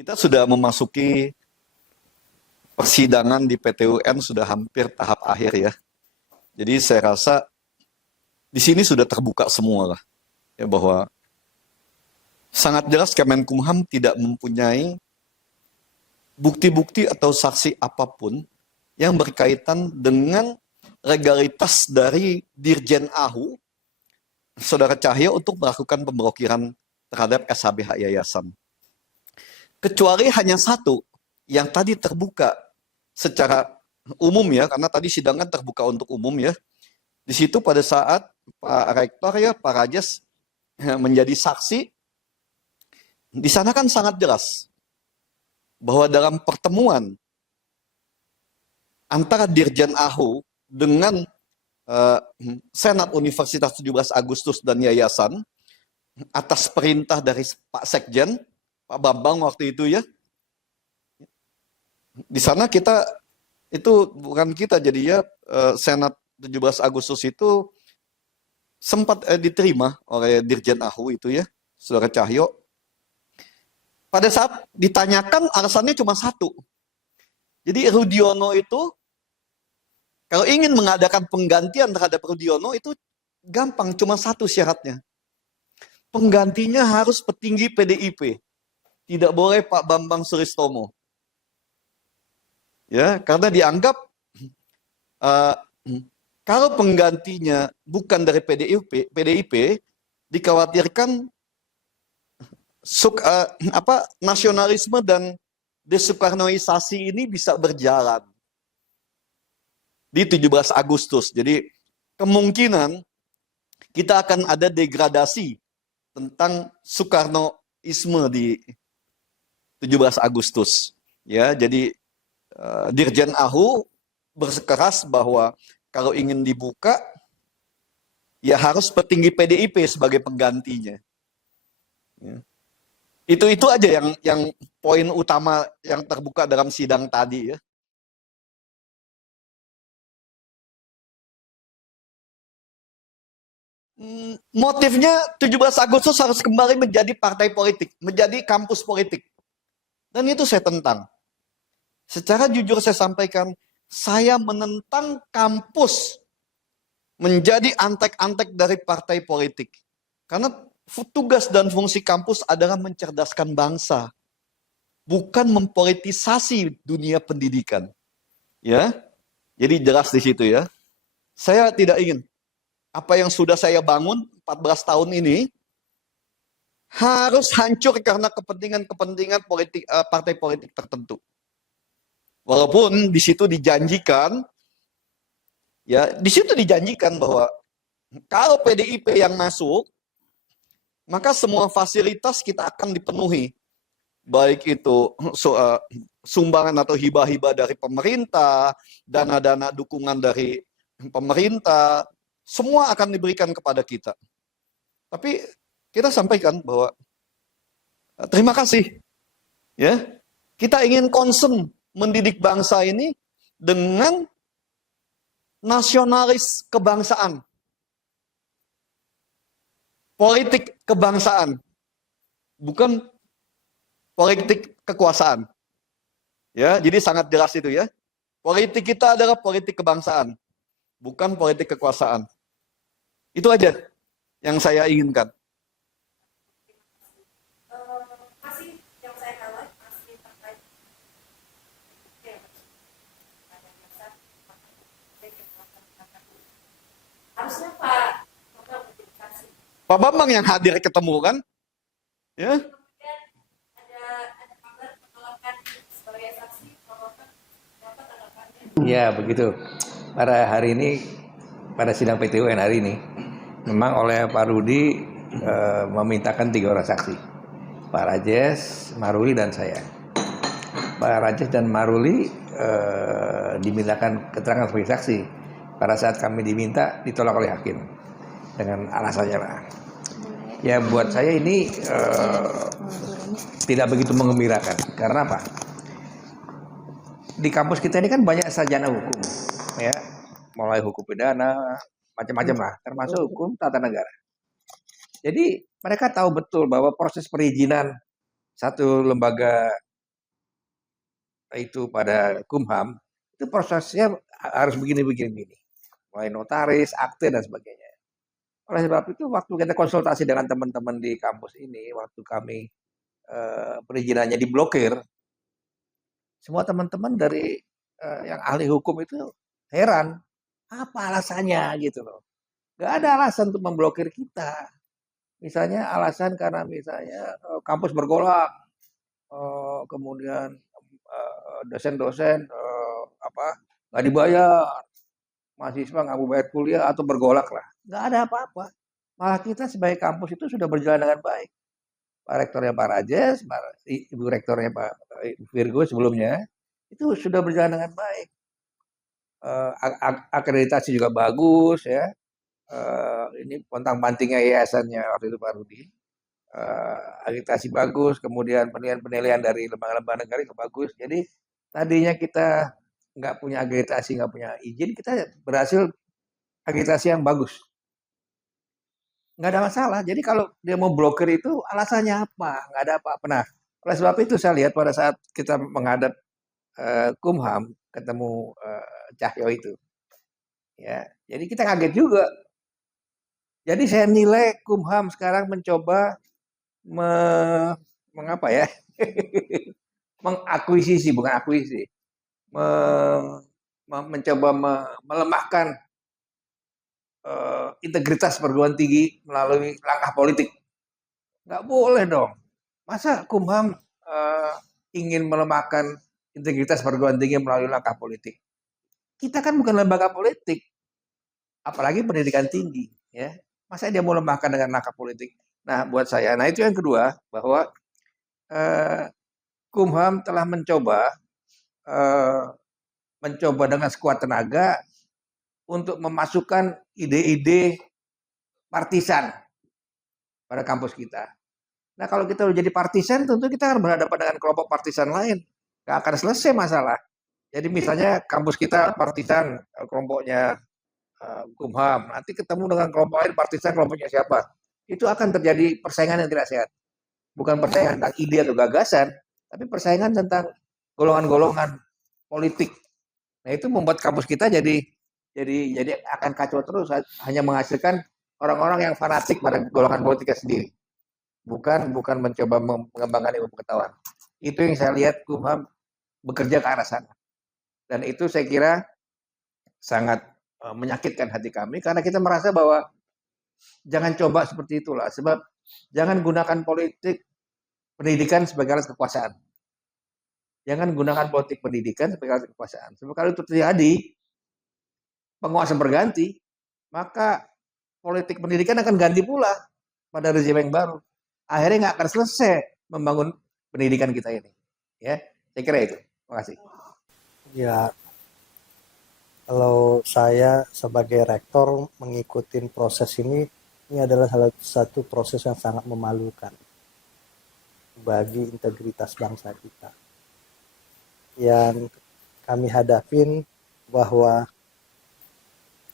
Kita sudah memasuki persidangan di PT UN sudah hampir tahap akhir ya. Jadi saya rasa di sini sudah terbuka semua lah ya, bahwa sangat jelas Kemenkumham tidak mempunyai bukti-bukti atau saksi apapun yang berkaitan dengan legalitas dari Dirjen AHU Saudara Cahyo untuk melakukan pemblokiran terhadap SHBH Yayasan. Kecuali hanya satu yang tadi terbuka secara umum ya, karena tadi sidang kan terbuka untuk umum ya. Di situ pada saat Pak Rektor ya, Pak Rajes menjadi saksi, di sana kan sangat jelas bahwa dalam pertemuan antara Dirjen AHU dengan Senat Universitas 17 Agustus dan Yayasan atas perintah dari Pak Sekjen, Pak Bambang waktu itu ya. Di sana kita, itu bukan kita jadi ya, Senat 17 Agustus itu sempat diterima oleh Dirjen AHU itu ya, Saudara Cahyo. Pada saat ditanyakan alasannya cuma satu. Jadi Rudiono itu kalau ingin mengadakan penggantian terhadap Rudiono itu gampang, cuma satu syaratnya. Penggantinya harus petinggi PDIP. Tidak boleh Pak Bambang Suristomo. Ya, karena dianggap kalau penggantinya bukan dari PDIP dikhawatirkan nasionalisme dan desoekarnoisasi ini bisa berjalan di 17 Agustus. Jadi kemungkinan kita akan ada degradasi tentang Soekarnoisme di 17 Agustus. Ya, jadi Dirjen AHU bersikeras bahwa kalau ingin dibuka ya harus petinggi PDIP sebagai penggantinya. Ya. Itu aja yang poin utama yang terbuka dalam sidang tadi ya. Motifnya 17 Agustus harus kembali menjadi partai politik, menjadi kampus politik. Dan itu saya tentang. Secara jujur saya sampaikan, saya menentang kampus menjadi antek-antek dari partai politik. Karena tugas dan fungsi kampus adalah mencerdaskan bangsa, bukan mempolitisasi dunia pendidikan. Ya, jadi jelas di situ ya. Saya tidak ingin apa yang sudah saya bangun 14 tahun ini harus hancur karena kepentingan politik partai politik tertentu. Walaupun di situ dijanjikan bahwa kalau PDIP yang masuk, maka semua fasilitas kita akan dipenuhi. Baik itu sumbangan atau hibah-hibah dari pemerintah, dana-dana dukungan dari pemerintah, semua akan diberikan kepada kita. Tapi kita sampaikan bahwa terima kasih. Ya, kita ingin concern mendidik bangsa ini dengan nasionalis kebangsaan. Politik kebangsaan. Bukan politik kekuasaan. Ya, jadi sangat jelas itu ya. Politik kita adalah politik kebangsaan, bukan politik kekuasaan. Itu aja yang saya inginkan. Masih yang saya kawal masih terkait harusnya Pak Bambang modifikasi. Pak Bambang yang hadir ketemu kan? Ya. Ada kabar penolakan sebagai saksi, Pak dapat tanggapannya? Ya begitu. Pada hari ini, pada sidang PT UN hari ini, memang oleh Pak Rudi memintakan 3 orang saksi, Pak Rajes, Maruli dan saya. Pak Rajes dan Maruli dimintakan keterangan sebagai saksi. Pada saat kami diminta ditolak oleh hakim dengan alasannya lah. Ya buat saya ini tidak begitu menggembirakan. Karena apa? Di kampus kita ini kan banyak sarjana hukum, ya, mulai hukum pidana, macam-macam lah, termasuk hukum tata negara. Jadi mereka tahu betul bahwa proses perizinan satu lembaga itu pada Kumham, itu prosesnya harus begini-begini. Mulai notaris, akte, dan sebagainya. Oleh sebab itu, waktu kita konsultasi dengan teman-teman di kampus ini, waktu kami perizinannya diblokir, semua teman-teman dari yang ahli hukum itu heran, apa alasannya gitu loh. Gak ada alasan untuk memblokir kita. Misalnya alasan karena misalnya kampus bergolak, kemudian dosen-dosen nggak dibayar, mahasiswa nggak mau bayar kuliah atau bergolak lah. Nggak ada apa-apa. Malah kita sebagai kampus itu sudah berjalan dengan baik. Pak Rektornya Pak Rajes, Ibu Rektornya Pak Virgo sebelumnya, itu sudah berjalan dengan baik. Akreditasi juga bagus ya. Ini pontang-pantingnya yayasannya waktu itu Pak Rudi. Akreditasi bagus, kemudian penilaian dari lembaga-lembaga negara itu bagus. Jadi tadinya kita nggak punya akreditasi, nggak punya izin, kita berhasil akreditasi yang bagus. Nggak ada masalah. Jadi kalau dia mau blokir itu alasannya apa? Nggak ada apa-apa. Nah, oleh sebab itu saya lihat pada saat kita menghadap Kumham, ketemu Cahyo itu. Ya, jadi kita kaget juga. Jadi saya nilai Kumham sekarang mencoba mengapa ya? Mengakuisisi, bukan akuisisi. Mencoba melemahkan integritas perguruan tinggi melalui langkah politik. Nggak boleh dong. Masa Kumham ingin melemahkan integritas perguruan tinggi melalui langkah politik? Kita kan bukan lembaga politik, apalagi pendidikan tinggi. Ya, masa dia mau lemahkan dengan langkah politik? Nah, buat saya, nah itu yang kedua, bahwa Kumham telah mencoba dengan sekuat tenaga untuk memasukkan ide-ide partisan pada kampus kita. Nah, kalau kita udah jadi partisan, tentu kita akan berhadapan dengan kelompok partisan lain. Nggak akan selesai masalah. Jadi misalnya kampus kita partisan, kelompoknya Kumham, nanti ketemu dengan kelompok lain partisan, kelompoknya siapa. Itu akan terjadi persaingan yang tidak sehat. Bukan persaingan tentang ide atau gagasan, tapi persaingan tentang golongan-golongan politik. Nah, itu membuat kampus kita jadi akan kacau terus, hanya menghasilkan orang-orang yang fanatik pada golongan politiknya sendiri. Bukan mencoba mengembangkan ilmu pengetahuan. Itu yang saya lihat Kumham bekerja ke arah sana. Dan itu saya kira sangat menyakitkan hati kami, karena kita merasa bahwa jangan coba seperti itulah. Sebab jangan gunakan politik pendidikan sebagai alat kekuasaan. Jangan gunakan politik pendidikan sebagai alat kekuasaan. Sebab kalau itu terjadi, penguasa berganti, maka politik pendidikan akan ganti pula pada rezim yang baru. Akhirnya nggak akan selesai membangun pendidikan kita ini. Ya, saya kira itu. Terima kasih. Ya, kalau saya sebagai rektor mengikuti proses ini adalah salah satu proses yang sangat memalukan bagi integritas bangsa kita. Yang kami hadapin bahwa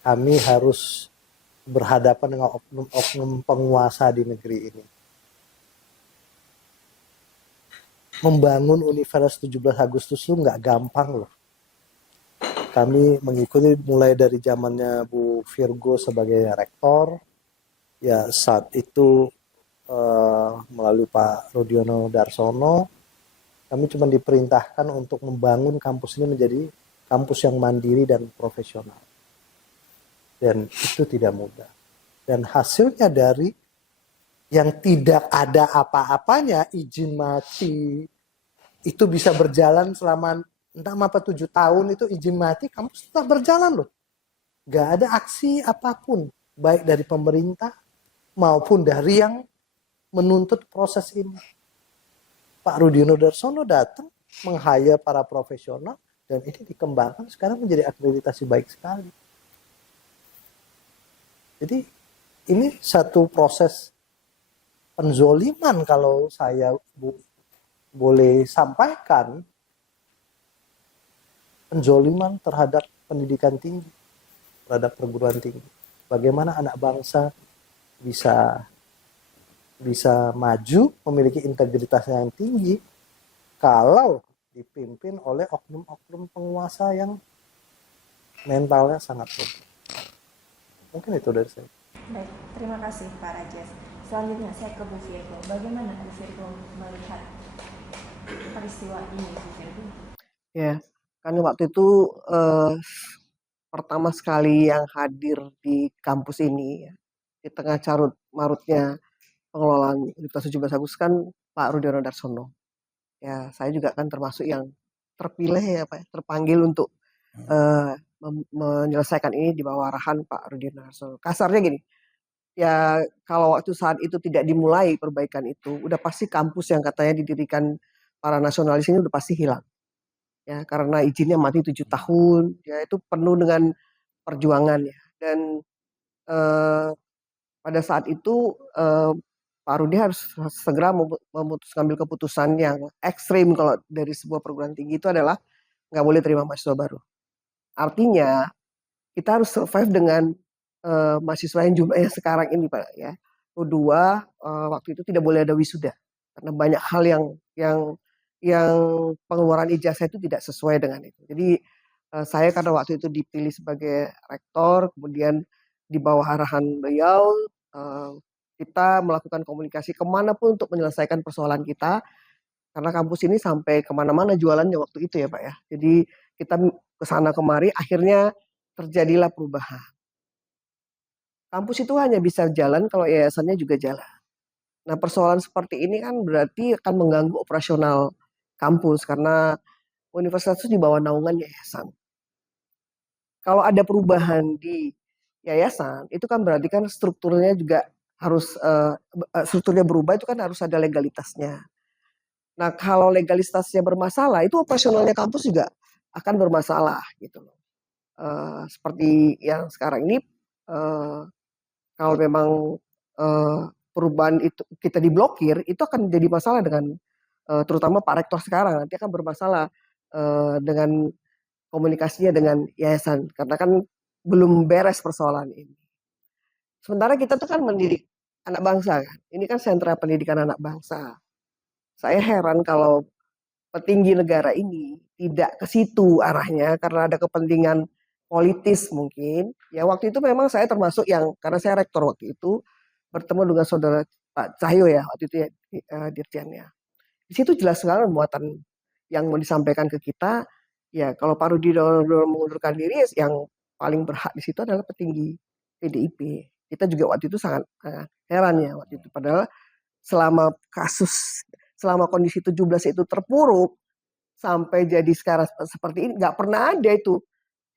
kami harus berhadapan dengan oknum-oknum penguasa di negeri ini. Membangun Universitas 17 Agustus itu nggak gampang loh. Kami mengikuti mulai dari zamannya Bu Virgo sebagai rektor, ya saat itu melalui Pak Rudiono Darsono, kami cuma diperintahkan untuk membangun kampus ini menjadi kampus yang mandiri dan profesional. Dan itu tidak mudah. Dan hasilnya dari yang tidak ada apa-apanya, izin mati, itu bisa berjalan selama entah apa 7 tahun, itu izin mati, kampus tetap berjalan loh. Gak ada aksi apapun, baik dari pemerintah maupun dari yang menuntut proses ini. Pak Rudiono Darsono datang, meng-hire para profesional, dan ini dikembangkan sekarang menjadi akreditasi baik sekali. Jadi ini satu proses penzoliman kalau saya boleh sampaikan, penzoliman terhadap pendidikan tinggi, terhadap perguruan tinggi. Bagaimana anak bangsa bisa maju, memiliki integritas yang tinggi, kalau dipimpin oleh oknum-oknum penguasa yang mentalnya sangat lemah. Mungkin itu dari saya. Baik, terima kasih Pak Rajes. Selanjutnya saya ke Bu Virgo. Bagaimana Bu Virgo melihat peristiwa ini, Bu Virgo? Ya, karena waktu itu pertama sekali yang hadir di kampus ini, ya, di tengah carut marutnya pengelolaan Universitas 17 Agustus kan Pak Rudiono Darsono. Ya, saya juga kan termasuk yang terpilih ya Pak, terpanggil untuk menyelesaikan ini di bawah arahan Pak Rudiono Darsono. Kasarnya gini, ya kalau waktu saat itu tidak dimulai perbaikan itu, udah pasti kampus yang katanya didirikan para nasionalis ini udah pasti hilang. Ya, karena izinnya mati 7 tahun, ya itu penuh dengan perjuangan ya. Dan pada saat itu Pak Rudi harus segera mengambil keputusan yang ekstrim kalau dari sebuah perguruan tinggi itu adalah nggak boleh terima mahasiswa baru. Artinya kita harus survive dengan mahasiswa yang jumlahnya sekarang ini Pak ya. Kedua, waktu itu tidak boleh ada wisuda karena banyak hal yang pengeluaran ijazah itu tidak sesuai dengan itu. Jadi saya karena waktu itu dipilih sebagai rektor, kemudian di bawah arahan beliau kita melakukan komunikasi kemanapun untuk menyelesaikan persoalan kita, karena kampus ini sampai kemana-mana jualannya waktu itu ya Pak ya. Jadi kita kesana kemari, akhirnya terjadilah perubahan. Kampus itu hanya bisa jalan kalau yayasannya juga jalan. Nah persoalan seperti ini kan berarti akan mengganggu operasional kampus karena universitas itu di bawah naungan yayasan. Kalau ada perubahan di yayasan, itu kan berarti kan strukturnya juga harus strukturnya berubah, itu kan harus ada legalitasnya. Nah kalau legalitasnya bermasalah, itu operasionalnya kampus juga akan bermasalah gitu loh. Seperti yang sekarang ini, kalau memang perubahan itu kita diblokir, itu akan jadi masalah dengan terutama Pak Rektor sekarang nanti akan bermasalah dengan komunikasinya dengan yayasan karena kan belum beres persoalan ini. Sementara kita tuh kan mendidik anak bangsa kan. Ini kan sentra pendidikan anak bangsa. Saya heran kalau petinggi negara ini tidak ke situ arahnya karena ada kepentingan politis mungkin. Ya waktu itu memang saya termasuk yang karena saya rektor waktu itu bertemu dengan saudara Pak Cahyo ya waktu itu ya dirjennya. Di situ jelas sekali muatan yang mau disampaikan ke kita. Ya kalau Pak Rudi mengundurkan diri, yang paling berhak di situ adalah petinggi PDIP. Kita juga waktu itu sangat heran ya waktu itu. Padahal selama kondisi 17 itu terpuruk sampai jadi sekarang seperti ini, nggak pernah ada itu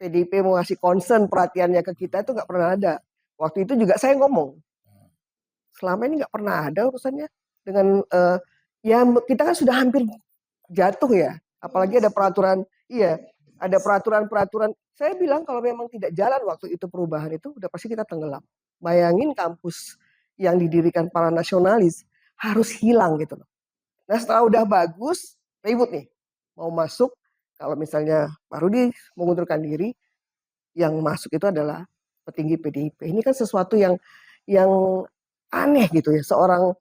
PDIP mau ngasih concern perhatiannya ke kita, itu nggak pernah ada. Waktu itu juga saya ngomong, selama ini nggak pernah ada urusannya dengan ya kita kan sudah hampir jatuh ya, apalagi ada peraturan, iya ada peraturan-peraturan. Saya bilang kalau memang tidak jalan waktu itu perubahan itu udah pasti kita tenggelam. Bayangin kampus yang didirikan para nasionalis harus hilang gitu loh. Nah setelah udah bagus, ribut nih mau masuk, kalau misalnya Pak Rudi mengundurkan diri, yang masuk itu adalah petinggi PDIP. Ini kan sesuatu yang aneh gitu ya, seorang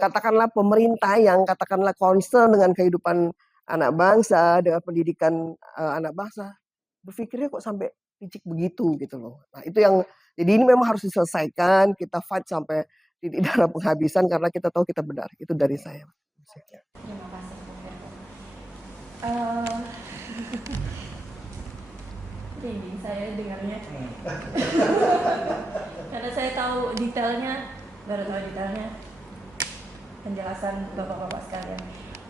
katakanlah pemerintah yang katakanlah concern dengan kehidupan anak bangsa, dengan pendidikan anak bangsa, berpikirnya kok sampai picik begitu gitu loh. Nah itu yang, jadi ini memang harus diselesaikan, kita fight sampai titik darah penghabisan karena kita tahu kita benar. Itu dari saya. Terima kasih Bu Virgo. Ini saya dengarnya karena saya tahu detailnya, baru tahu detailnya penjelasan bapak-bapak sekalian.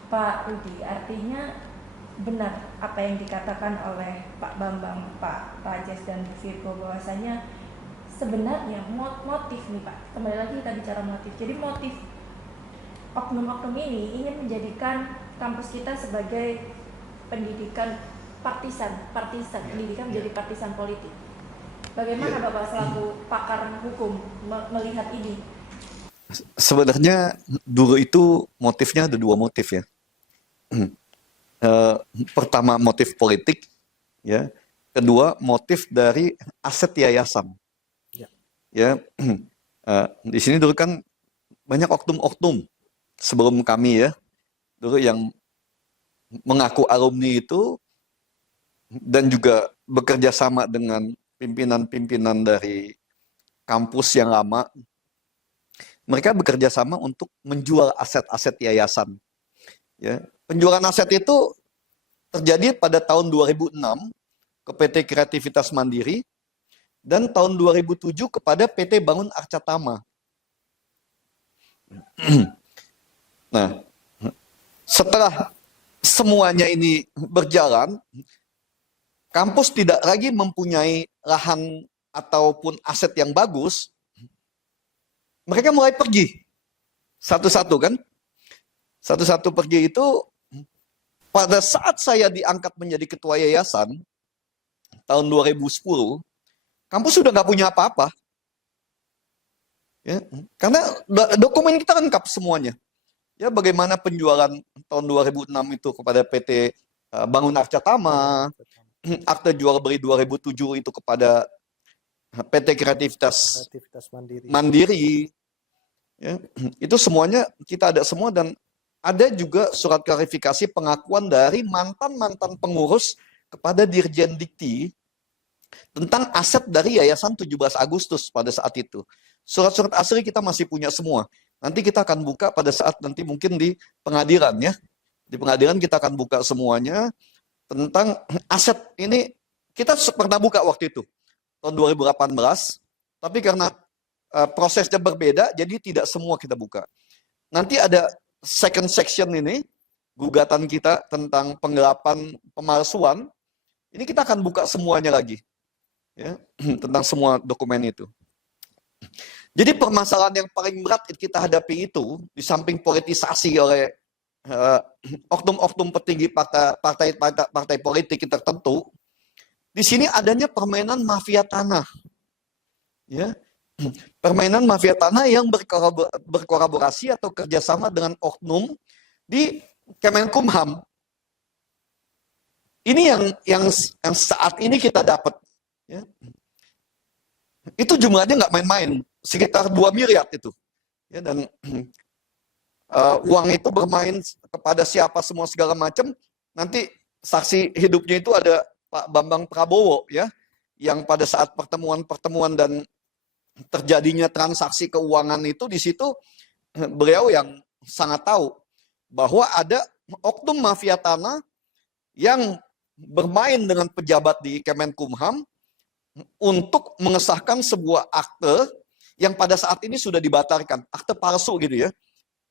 Pak Rudi, artinya benar apa yang dikatakan oleh Pak Bambang, Pak Rajes dan Bu Virgo bahwasanya sebenarnya motif nih Pak, kembali lagi kita bicara motif. Jadi motif oknum-oknum ini ingin menjadikan kampus kita sebagai pendidikan partisan, pendidikan menjadi partisan politik. Bagaimana Bapak selaku pakar hukum melihat ini? Sebenarnya dulu itu motifnya ada dua motif ya. Pertama motif politik, ya. Kedua motif dari aset yayasan. Ya, di sini dulu kan banyak oknum-oknum sebelum kami ya, dulu yang mengaku alumni itu dan juga bekerja sama dengan pimpinan-pimpinan dari kampus yang lama, mereka bekerja sama untuk menjual aset-aset yayasan. Ya, penjualan aset itu terjadi pada tahun 2006 ke PT Kreativitas Mandiri dan tahun 2007 kepada PT Bangun Arca Tama. Nah, setelah semuanya ini berjalan, kampus tidak lagi mempunyai lahan ataupun aset yang bagus, mereka mulai pergi satu-satu kan. Satu-satu pergi itu pada saat saya diangkat menjadi ketua yayasan tahun 2010, kampus sudah nggak punya apa-apa. Ya, karena dokumen kita lengkap semuanya. Ya, bagaimana penjualan tahun 2006 itu kepada PT Bangun Arca Tama, akte jual beli 2007 itu kepada PT Kreativitas Mandiri. Mandiri. Ya, itu semuanya kita ada semua, dan ada juga surat klarifikasi pengakuan dari mantan-mantan pengurus kepada Dirjen Dikti tentang aset dari Yayasan 17 Agustus pada saat itu. Surat-surat asli kita masih punya semua. Nanti kita akan buka pada saat nanti mungkin di pengadilan ya. Di pengadilan kita akan buka semuanya tentang aset ini. Kita pernah buka waktu itu, tahun 2018. Tapi karena prosesnya berbeda, jadi tidak semua kita buka. Nanti ada second section ini, gugatan kita tentang penggelapan pemalsuan, ini kita akan buka semuanya lagi. Ya, tentang semua dokumen itu. Jadi permasalahan yang paling berat kita hadapi itu, di samping politisasi oleh oknum-oknum petinggi partai politik tertentu, di sini adanya permainan mafia tanah. Ya, permainan mafia tanah yang berkolaborasi atau kerjasama dengan oknum di Kemenkumham. Ini yang saat ini kita dapat. Ya. Itu jumlahnya nggak main-main, sekitar 2 miliar itu. Ya, dan uang itu bermain kepada siapa semua segala macam. Nanti saksi hidupnya itu ada Pak Bambang Prabowo, ya, yang pada saat pertemuan-pertemuan dan terjadinya transaksi keuangan itu, di situ beliau yang sangat tahu bahwa ada oknum mafia tanah yang bermain dengan pejabat di Kemenkumham untuk mengesahkan sebuah akte yang pada saat ini sudah dibatalkan, akte palsu gitu ya,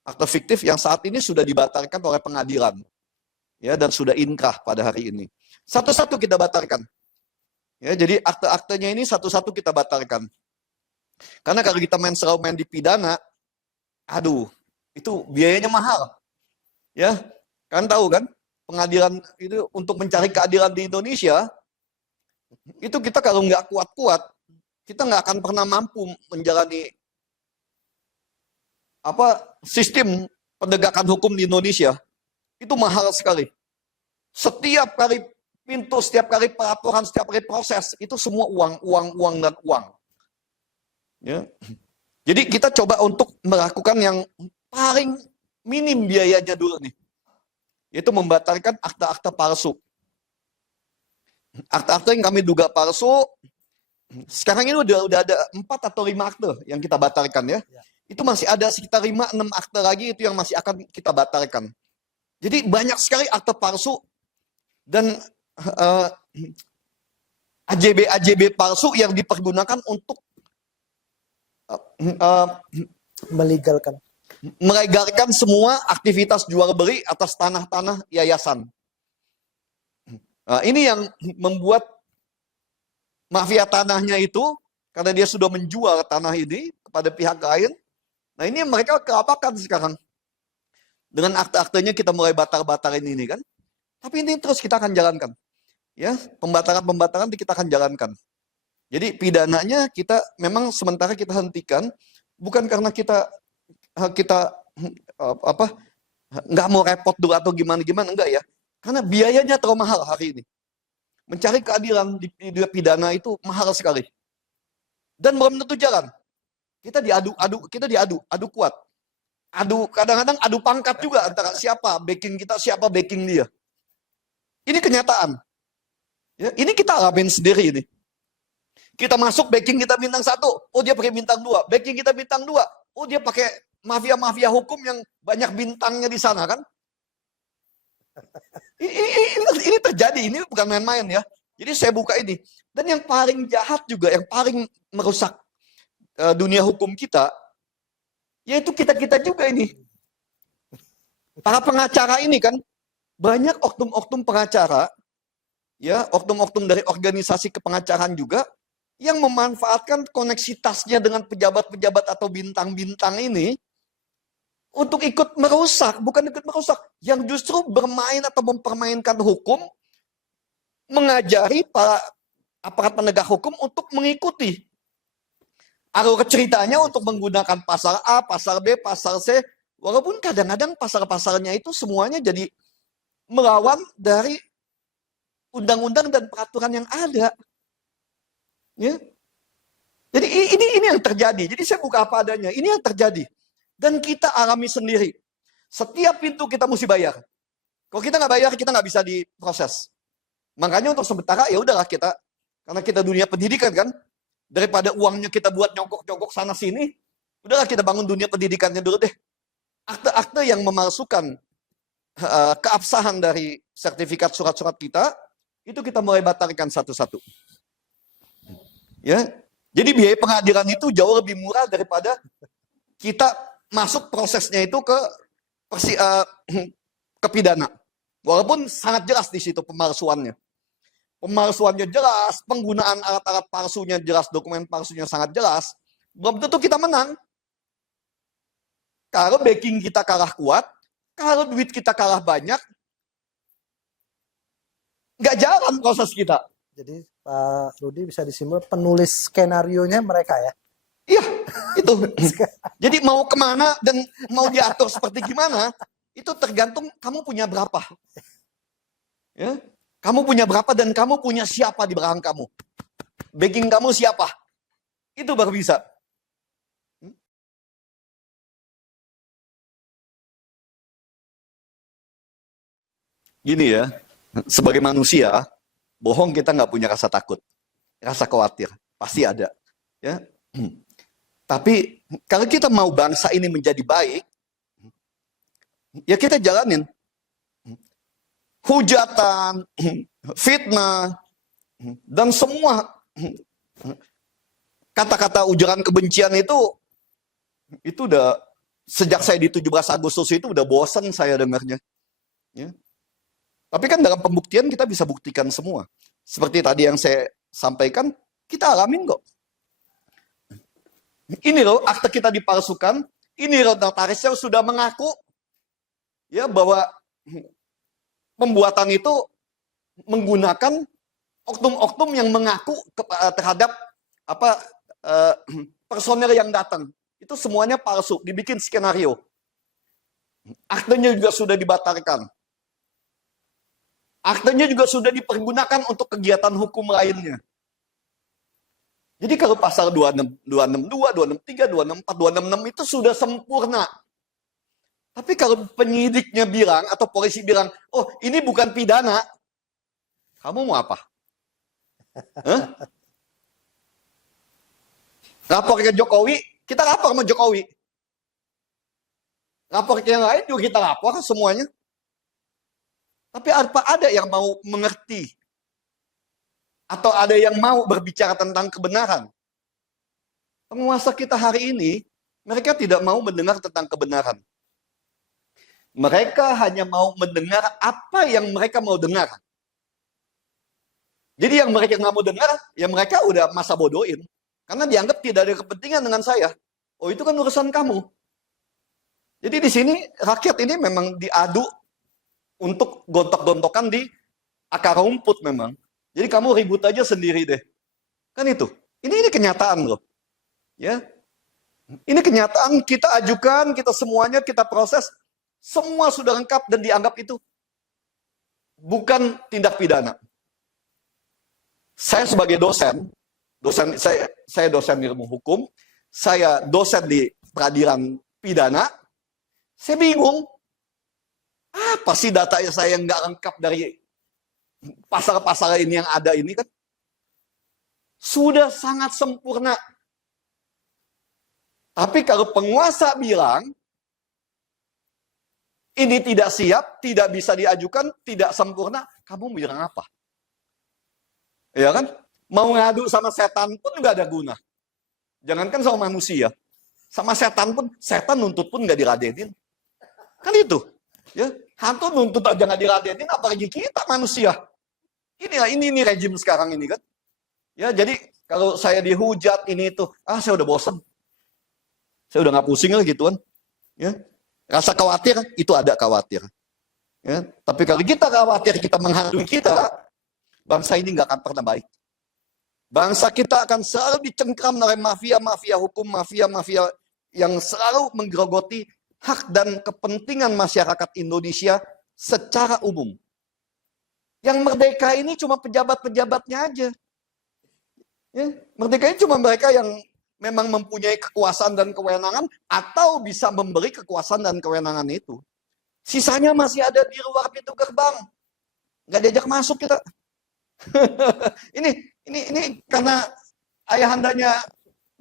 akte fiktif yang saat ini sudah dibatalkan oleh pengadilan, ya, dan sudah inkrah pada hari ini. Satu-satu kita batalkan, ya, jadi akte-aktenya ini satu-satu kita batalkan. Karena kalau kita selalu main di pidana, aduh, itu biayanya mahal, ya, kan tahu kan, pengadilan itu untuk mencari keadilan di Indonesia, itu kita kalau nggak kuat-kuat, kita nggak akan pernah mampu menjalani sistem penegakan hukum di Indonesia. Itu mahal sekali. Setiap kali pintu, setiap kali peraturan, setiap kali proses, itu semua uang dan uang. Ya. Jadi kita coba untuk melakukan yang paling minim biayanya dulu nih, yaitu membatalkan akta-akta palsu. Akta-akta yang kami duga palsu, sekarang ini udah ada 4 atau 5 akte yang kita batalkan ya. Itu masih ada sekitar 5-6 akte lagi itu yang masih akan kita batalkan. Jadi banyak sekali akte palsu dan AJB palsu yang dipergunakan untuk melegalkan semua aktivitas jual beli atas tanah-tanah yayasan. Nah, ini yang membuat mafia tanahnya itu, karena dia sudah menjual tanah ini kepada pihak lain. Nah, ini mereka kelapakan sekarang. Dengan akte-aktenya kita mulai batal-batalin ini kan. Tapi ini terus kita akan jalankan. Ya, pembatalan-pembatalan kita akan jalankan. Jadi pidananya kita memang sementara kita hentikan, bukan karena kita nggak mau repot dulu atau gimana enggak ya. Karena biayanya terlalu mahal hari ini. Mencari keadilan di pidana itu mahal sekali. Dan belum tentu jalan. Kita diadu kuat. Kadang-kadang adu pangkat juga antara siapa backing kita, siapa backing dia. Ini kenyataan. Ya, ini kita alamin sendiri ini. Kita masuk backing kita bintang 1, oh dia pakai bintang 2. Backing kita bintang 2, oh dia pakai mafia-mafia hukum yang banyak bintangnya di sana kan. Ini terjadi, ini bukan main-main ya. Jadi saya buka ini. Dan yang paling jahat juga, yang paling merusak dunia hukum kita, yaitu kita-kita juga ini. Para pengacara ini kan, banyak oknum-oknum pengacara, ya, oknum-oknum dari organisasi kepengacaraan juga, yang memanfaatkan koneksitasnya dengan pejabat-pejabat atau bintang-bintang ini untuk ikut merusak, bukan ikut merusak, yang justru bermain atau mempermainkan hukum, mengajari para aparat penegak hukum untuk mengikuti alur ceritanya untuk menggunakan pasal A, pasal B, pasal C, walaupun kadang-kadang pasal-pasalnya itu semuanya jadi melawan dari undang-undang dan peraturan yang ada. Ya. Jadi ini yang terjadi. Jadi saya buka apa adanya. Ini yang terjadi. Dan kita alami sendiri. Setiap pintu kita mesti bayar. Kalau kita nggak bayar, kita nggak bisa diproses. Makanya untuk sementara ya udahlah kita, karena kita dunia pendidikan kan, daripada uangnya kita buat nyogok-nyogok sana sini, udahlah kita bangun dunia pendidikannya dulu deh. Akte-akte yang memalsukan keabsahan dari sertifikat surat-surat kita, itu kita mulai batalkan satu-satu. Ya, jadi biaya pengadilan itu jauh lebih murah daripada kita masuk prosesnya itu ke pidana. Walaupun sangat jelas di situ pemalsuannya. Pemalsuannya jelas, penggunaan alat-alat palsunya jelas, dokumen palsunya sangat jelas. Belum tentu kita menang. Kalau backing kita kalah kuat, kalau duit kita kalah banyak, nggak jalan proses kita. Jadi Pak Rudi bisa disimpulkan penulis skenarionya mereka ya. Iya, itu. Jadi mau kemana dan mau diatur seperti gimana, itu tergantung kamu punya berapa. Ya, kamu punya berapa dan kamu punya siapa di belakang kamu. Backing kamu siapa. Itu baru bisa. Gini ya, sebagai manusia, bohong kita nggak punya rasa takut. Rasa khawatir, pasti ada. Ya. Tapi kalau kita mau bangsa ini menjadi baik, ya kita jalanin. Hujatan, fitnah, dan semua kata-kata ujaran kebencian itu udah, sejak saya di 17 Agustus itu udah bosan saya dengarnya. Ya. Tapi kan dalam pembuktian kita bisa buktikan semua. Seperti tadi yang saya sampaikan, kita alamin kok. Ini loh akte kita dipalsukan, ini loh notarisnya sudah mengaku ya bahwa pembuatan itu menggunakan oknum-oknum yang mengaku terhadap personel yang datang. Itu semuanya palsu, dibikin skenario. Aktenya juga sudah dibatalkan. Aktenya juga sudah dipergunakan untuk kegiatan hukum lainnya. Jadi kalau pasal 262, 263, 264, 266 itu sudah sempurna. Tapi kalau penyidiknya bilang atau polisi bilang, oh ini bukan pidana, kamu mau apa? Hah? Lapor ke Jokowi, kita lapor sama Jokowi. Lapor ke yang lain juga kita lapor semuanya. Tapi apa ada yang mau mengerti? Atau ada yang mau berbicara tentang kebenaran? Penguasa kita hari ini, mereka tidak mau mendengar tentang kebenaran. Mereka hanya mau mendengar apa yang mereka mau dengar. Jadi yang mereka nggak mau dengar, ya mereka udah masa bodohin. Karena dianggap tidak ada kepentingan dengan saya. Oh itu kan urusan kamu. Jadi di sini rakyat ini memang diadu untuk gontok-gontokan di akar rumput memang. Jadi kamu ribut aja sendiri deh. Kan itu. Ini kenyataan loh. Ya. Ini kenyataan kita ajukan, kita semuanya kita proses. Semua sudah lengkap dan dianggap itu bukan tindak pidana. Saya sebagai dosen saya dosen ilmu hukum, saya dosen di peradilan pidana, saya bingung. Apa sih data saya yang nggak lengkap dari pasal-pasal ini yang ada ini kan sudah sangat sempurna. Tapi kalau penguasa bilang ini tidak siap, tidak bisa diajukan, tidak sempurna, kamu bilang apa? Ya kan? Mau ngadu sama setan pun nggak ada guna. Jangankan sama manusia, sama setan pun, setan nuntut pun nggak diladenin. Kan itu. Ya, hantu nuntut aja nggak diladenin, apalagi kita manusia. Ini rejim sekarang ini kan. Ya, jadi kalau saya dihujat ini itu, saya udah bosan. Saya udah nggak pusing lah gitu kan. Ya. Rasa khawatir, itu ada khawatir. Ya. Tapi kalau kita khawatir, kita menghantui kita, bangsa ini nggak akan pernah baik. Bangsa kita akan selalu dicengkram oleh mafia-mafia hukum, mafia-mafia yang selalu menggerogoti hak dan kepentingan masyarakat Indonesia secara umum. Yang merdeka ini cuma pejabat-pejabatnya aja. Ya, merdeka ini cuma mereka yang memang mempunyai kekuasaan dan kewenangan atau bisa memberi kekuasaan dan kewenangan itu. Sisanya masih ada di luar pintu gerbang. Nggak diajak masuk kita. ini karena ayahandanya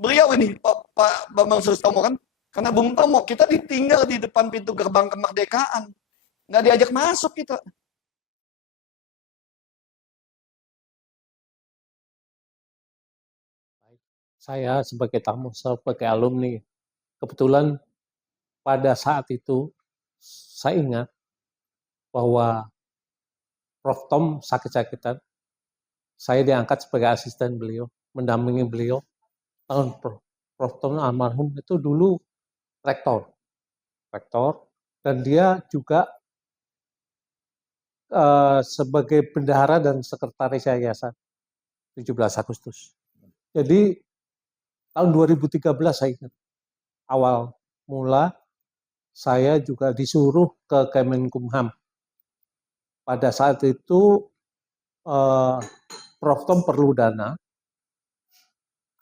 beliau ini, Pak Bambang Susatomo kan. Karena Bung Tomo, kita ditinggal di depan pintu gerbang kemerdekaan. Nggak diajak masuk kita. Saya sebagai tamu, sebagai alumni, kebetulan pada saat itu saya ingat bahwa Prof. Tom sakit-sakitan. Saya diangkat sebagai asisten beliau, mendampingi beliau. Prof. Tom almarhum itu dulu rektor, dan dia juga sebagai bendahara dan sekretaris yayasan 17 Agustus. Jadi tahun 2013 saya ingat, awal mula saya juga disuruh ke Kemenkumham. Pada saat itu Prof. Tom perlu dana,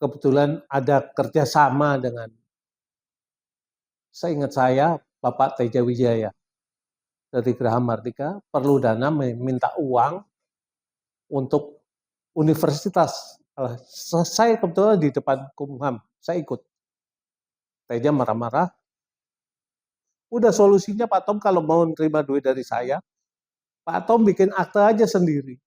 kebetulan ada kerjasama dengan, seingat saya, Bapak Teja Wijaya dari Geraha Mardika, perlu dana, minta uang untuk universitas. Saya kebetulan di depan Kumham, saya ikut. Teja marah-marah. Udah solusinya Pak Tom kalau mau nerima duit dari saya, Pak Tom bikin akte aja sendiri.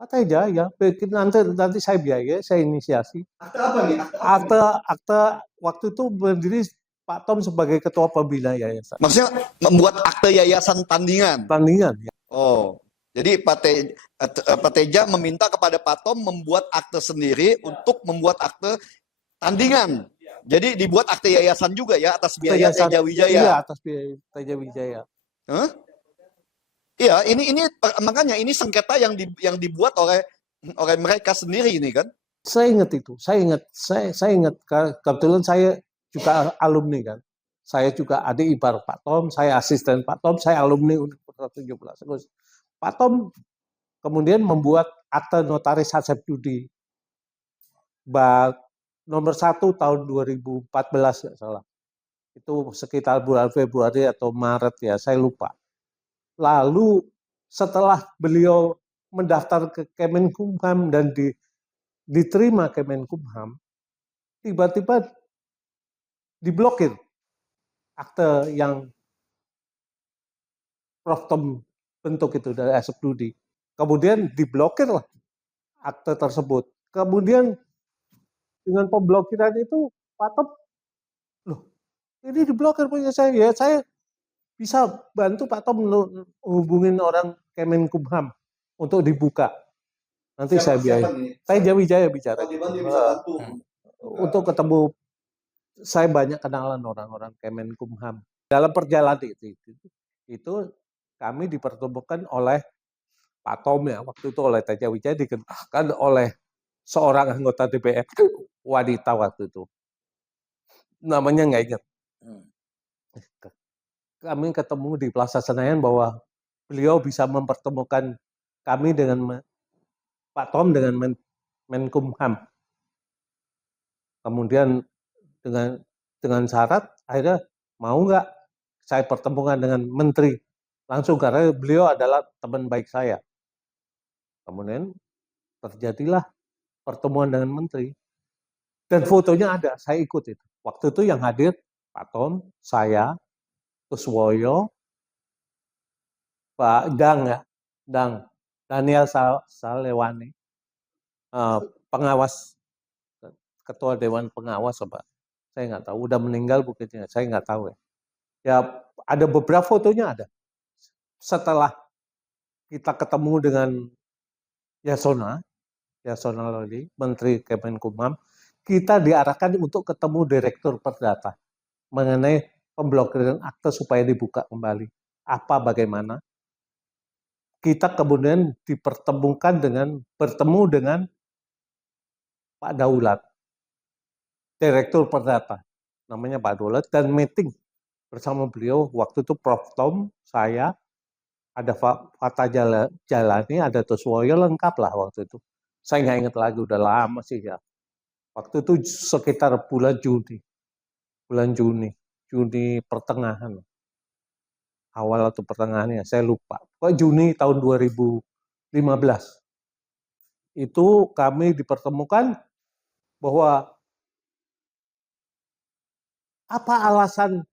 Pak Teja, ya, bikin nanti saya biaya, saya inisiasi. Akte apa nih? Akte waktu itu berdiri Pak Tom sebagai ketua pembina yayasan. Maksudnya membuat akte yayasan tandingan. Tandingan. Ya. Oh, jadi Pak Teja meminta kepada Pak Tom membuat akte sendiri untuk membuat akte tandingan. Jadi dibuat akte yayasan juga ya atas biaya Teja Wijaya. Iya, atas biaya Teja Wijaya. Huh? Iya, ini makanya ini sengketa yang dibuat oleh mereka sendiri ini kan. Saya ingat itu. Saya ingat kebetulan saya juga alumni kan. Saya juga adik ipar Pak Tom, saya asisten Pak Tom, saya alumni Universitas 17 Agustus. Pak Tom kemudian membuat akte notaris Hasep Judi nomor 1 tahun 2014 nggak salah. Itu sekitar bulan Februari atau Maret ya, saya lupa. Lalu setelah beliau mendaftar ke Kemenkumham dan diterima Kemenkumham, tiba-tiba diblokir akte yang Prof. Tom bentuk itu dari Hasep Judi. Kemudian diblokir lah akte tersebut. Kemudian dengan pemblokiran itu Pak Tom, loh ini diblokir punya saya, ya saya bisa bantu Pak Tom hubungin orang Kemenkumham untuk dibuka. Nanti saya biaya. Teja Wijaya bicara. Untuk ketemu, saya banyak kenalan orang-orang Kemenkumham. Dalam perjalanan itu kami dipertemukan oleh Pak Tom ya, waktu itu oleh Teja Wijaya dikenalkan oleh seorang anggota DPR wanita waktu itu. Namanya nggak ingat. Kami ketemu di Plaza Senayan bahwa beliau bisa mempertemukan kami dengan Pak Tom dengan Menkumham. Kemudian dengan syarat akhirnya mau nggak saya pertemukan dengan Menteri langsung karena beliau adalah teman baik saya. Kemudian terjadilah pertemuan dengan menteri. Dan fotonya ada, saya ikut itu. Waktu itu yang hadir Pak Tom, saya, Kuswoyo, Pak Dang ya, Dang, Daniel Salewani, pengawas, ketua Dewan Pengawas, Pak. Saya nggak tahu, udah meninggal buktinya, saya nggak tahu ya. Ya ada beberapa fotonya ada. Setelah kita ketemu dengan Yasona Lawli, Menteri Kemenkumham, kita diarahkan untuk ketemu Direktur Perdata mengenai pemblokiran akte supaya dibuka kembali. Apa bagaimana? Kita kemudian bertemu dengan Pak Daulat, Direktur Perdata, namanya Pak Daulat, dan meeting bersama beliau. Waktu itu Prof. Tom, saya, ada Fatah Jalani, ada Tuswoyo, lengkap lah waktu itu. Saya nggak ingat lagi, udah lama sih ya. Waktu itu sekitar bulan Juni pertengahan, awal atau pertengahannya, saya lupa. Pokoknya Juni tahun 2015. Itu kami dipertemukan bahwa apa alasan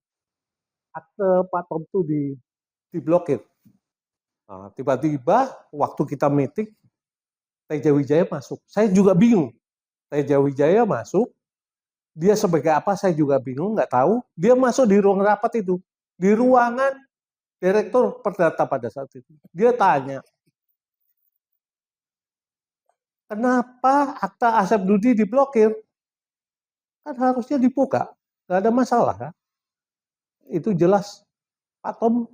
akte Pak Tom itu diblokir. Nah, tiba-tiba waktu kita meeting, Teja Wijaya masuk. Saya juga bingung. Teja Wijaya masuk, dia sebagai apa saya juga bingung, nggak tahu. Dia masuk di ruang rapat itu, di ruangan Direktur Perdata pada saat itu. Dia tanya, kenapa akta Asep Dudi diblokir? Kan harusnya dibuka, nggak ada masalah kan? Itu jelas Pak Tom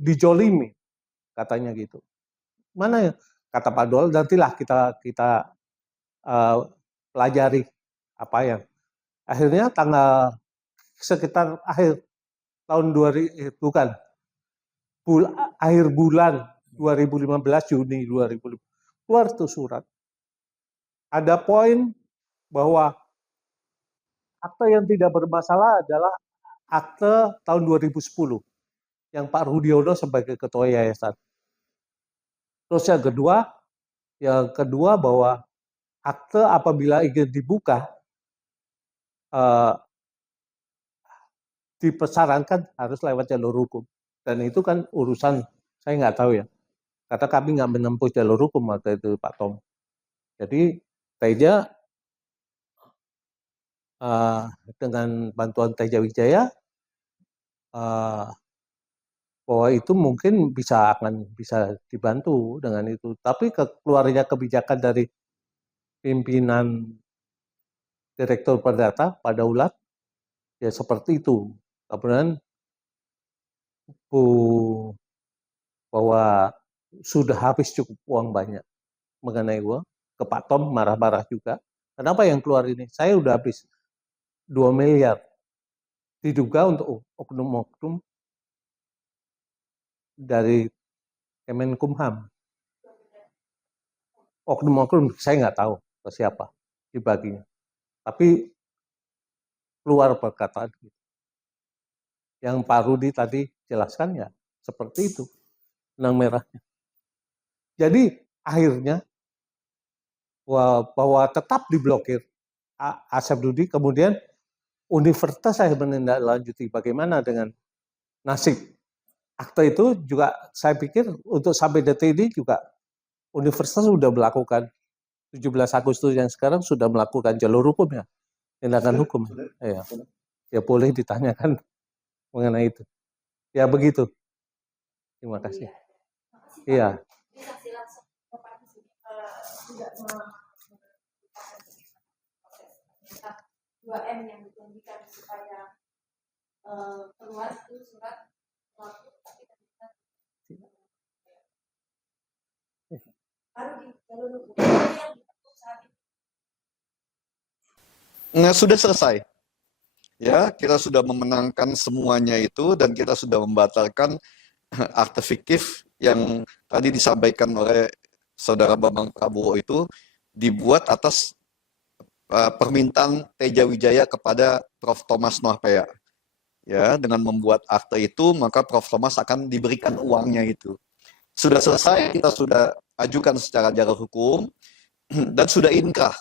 dijolimi, katanya gitu. Mana ya? Kata Pak Dol, nantilah kita pelajari apa yang. Akhirnya sekitar akhir tahun akhir bulan 2015, Juni 2015, keluar tuh surat. Ada poin bahwa akte yang tidak bermasalah adalah akte tahun 2010 yang Pak Rudiono sebagai ketua yayasan. Terus yang kedua bahwa akte apabila ingin dibuka dipersarankan harus lewat jalur hukum. Dan itu kan urusan saya nggak tahu ya. Karena kami nggak menempuh jalur hukum waktu itu Pak Tom. Jadi Teja dengan bantuan Teja Wijaya bahwa itu mungkin bisa dibantu dengan itu. Tapi keluarnya kebijakan dari pimpinan Direktur Perdata Pak Daulat ya seperti itu. Kemudian bahwa sudah habis cukup uang banyak mengenai gua, ke Pak Tom marah-marah juga. Kenapa yang keluar ini? Saya udah habis 2 miliar. Diduga untuk oknum-oknum dari Kemenkumham. Oknum-oknum saya nggak tahu ke siapa dibaginya. Tapi keluar perkataan gitu. Yang Pak Rudi tadi jelaskan ya seperti itu, benang merahnya. Jadi akhirnya bahwa tetap diblokir Asep Dudi, kemudian universitas saya menindaklanjuti bagaimana dengan nasib akte itu juga saya pikir untuk sampai detik ini juga universitas sudah melakukan 17 Agustus yang sekarang sudah melakukan jalur hukum ya, tindakan hukum. Ya boleh ditanyakan mengenai itu. Ya begitu. Terima kasih. Iya. Dua M yang dijanjikan supaya keluar itu surat waktu tapi ternyata baru di jalur hukum yang ditempuh saat itu. Nah, sudah selesai. Ya, kita sudah memenangkan semuanya itu dan kita sudah membatalkan akte fiktif yang tadi disampaikan oleh Saudara Bambang Prabowo itu dibuat atas permintaan Teja Wijaya kepada Prof. Thomas Noah Pea. Ya, dengan membuat akte itu, maka Prof. Thomas akan diberikan uangnya itu. Sudah selesai, kita sudah ajukan secara jalur hukum, dan sudah inkrah.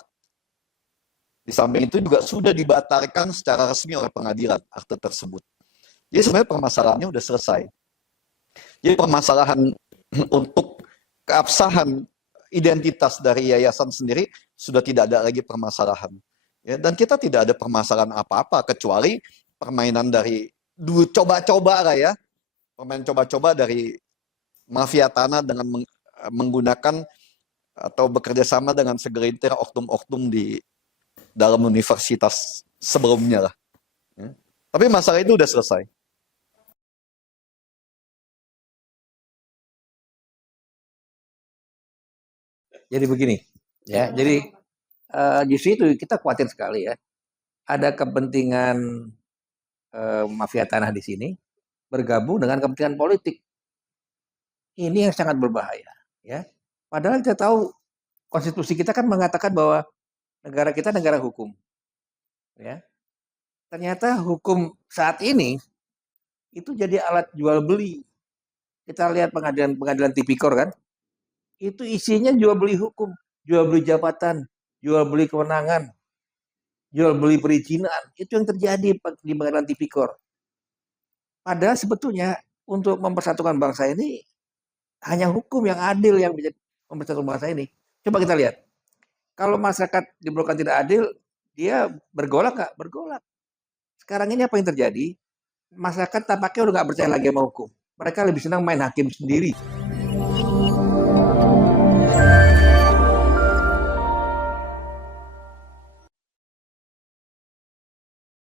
Di samping itu juga sudah dibatalkan secara resmi oleh pengadilan akte tersebut. Jadi sebenarnya permasalahannya sudah selesai. Jadi permasalahan untuk keabsahan identitas dari yayasan sendiri sudah tidak ada lagi permasalahan. Ya, dan kita tidak ada permasalahan apa-apa kecuali permainan dari dulu coba-coba lah ya, permainan coba-coba dari mafia tanah dengan menggunakan atau bekerja sama dengan segelintir oknum-oknum di dalam universitas sebelumnya lah. Ya. Tapi masalah itu udah selesai. Jadi begini, ya. Jadi justru itu kita khawatir sekali ya. Ada kepentingan mafia tanah di sini bergabung dengan kepentingan politik. Ini yang sangat berbahaya, ya. Padahal kita tahu konstitusi kita kan mengatakan bahwa negara kita negara hukum, ya. Ternyata hukum saat ini itu jadi alat jual beli. Kita lihat pengadilan tipikor kan, itu isinya jual beli hukum, jual beli jabatan, jual beli kewenangan, jual beli perizinan. Itu yang terjadi di pengadilan tipikor. Padahal sebetulnya untuk mempersatukan bangsa ini hanya hukum yang adil yang bisa mempersatukan bangsa ini. Coba kita lihat. Kalau masyarakat diperlakukan tidak adil, dia bergolak nggak? Bergolak. Sekarang ini apa yang terjadi? Masyarakat tampaknya udah nggak percaya lagi sama hukum. Mereka lebih senang main hakim sendiri.